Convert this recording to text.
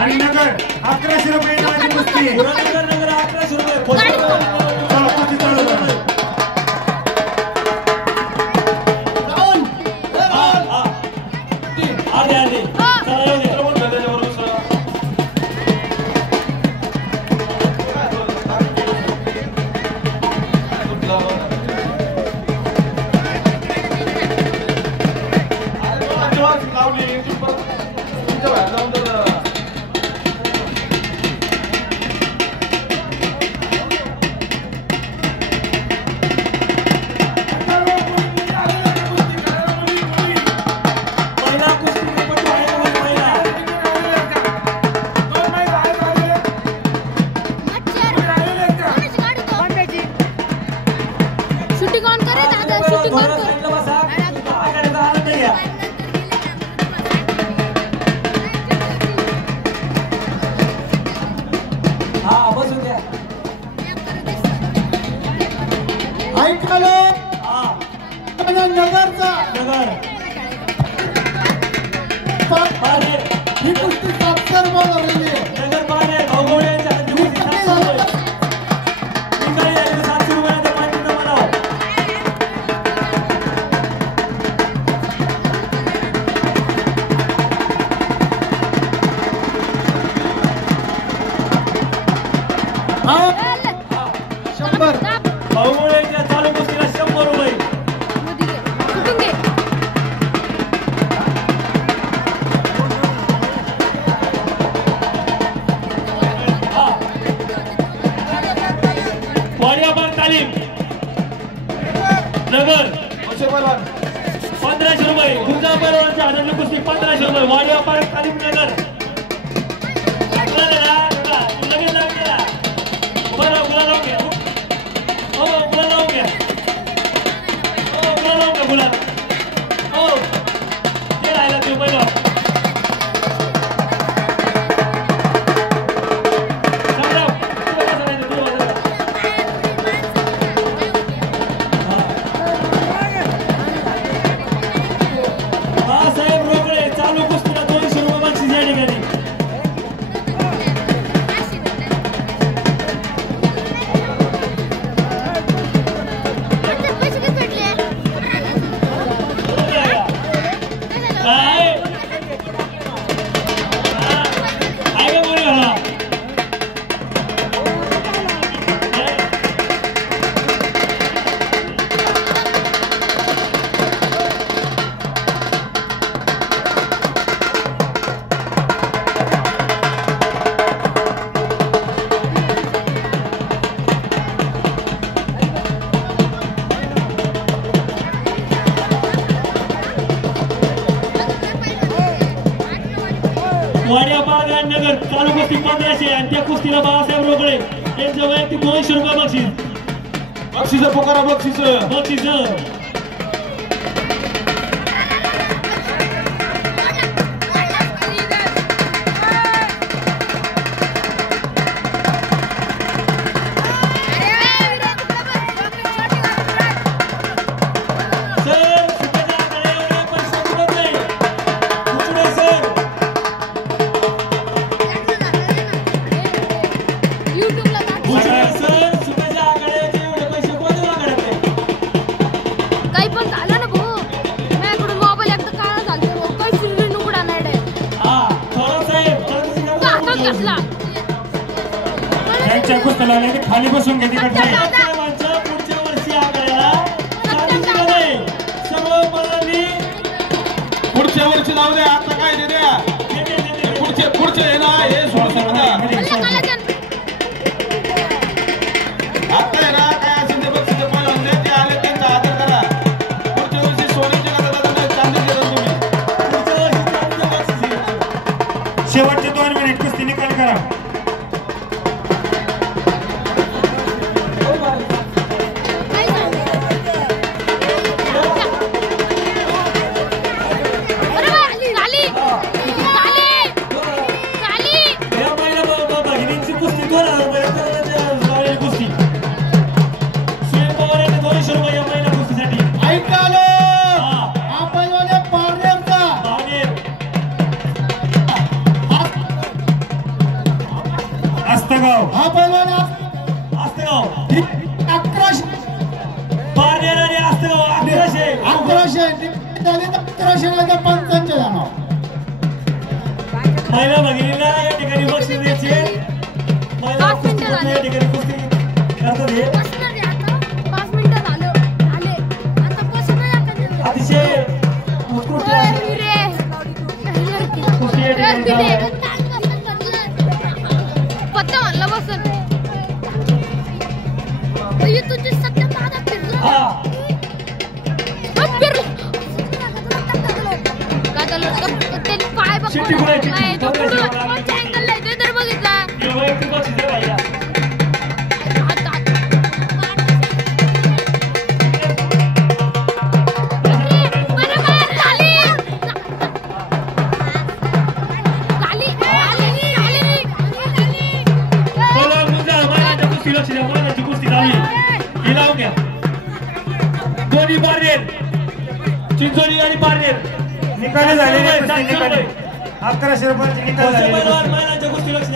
आणि नगर 1100 रुपये नावाची कुस्ती. नगर 1100 रुपये. चला कुस्ती चालू करा. नगर 1500 रुपये. गुंजा बरोबरच्या हातातली कुस्ती 1500 रुपये. वाडिया पार्क तालीम नगर. लगेच लागेला बरं गुलाल लावून घ्या. हो गुलाल लावून घ्या. हो गुलाल लावून घ्या गुलाल. हो ते राहिला ते पहिलं. वाडिया पारगाव नगर चालू कुस्ती 1500 आणि त्या कुस्तीला बाळासाहेब रोकडे यांचं वैयक्तिक 200 रुपये बक्षीस. बक्षीस पुकारा बक्षीस बक्षीस. त्यांच्या कुस्त्या लागले खाली बसून घे तिकडे. पुढच्या वर्षी आगळ्याला सगळं मला पुढच्या वर्षी लावू द्या. आता काय दे द्या. पुढचे आहे ना हे सोड आता आहे ना काय असेल ते बक्षीस पहिलं ते आले त्यांचा आदर करा. पुढच्या वर्षी सोन्याचे का चांदी तुम्ही. शेवटचे 2 मिनिट कुस्ती निकाल करा. आस्तगाव हा पैलवान आस्तगाव 1100 बारनेर आणि आस्तगाव 1100 झाले तर 1100 ला पंचांचे जाणार. महिला भगिनीला या ठिकाणी बक्षीस द्यायचे. महिला कुस्ती करतात या ठिकाणी कुस्ती करतात हे. अतिशय उत्कृष्ट कुस्ती या ठिकाणी पत्ता म्हणला बसून तुझी सत्य माझा फिरला हा पाय बघ शिट्टी कुठे नाही तो अँगल आहे ते तर बघितला वैयक्तिक बक्षीस द्या भाईला. लक्ष द्या. महिलांची कुस्ती झाली ही लावून घ्या. दोन्ही बारनेर चिंचोली आणि बारनेर निकाली झालेली कुस्ती निकाली 1100 रुपयाची निकाल झालेली कुस्ती. महिलांच्या कुस्ती लक्ष द्या.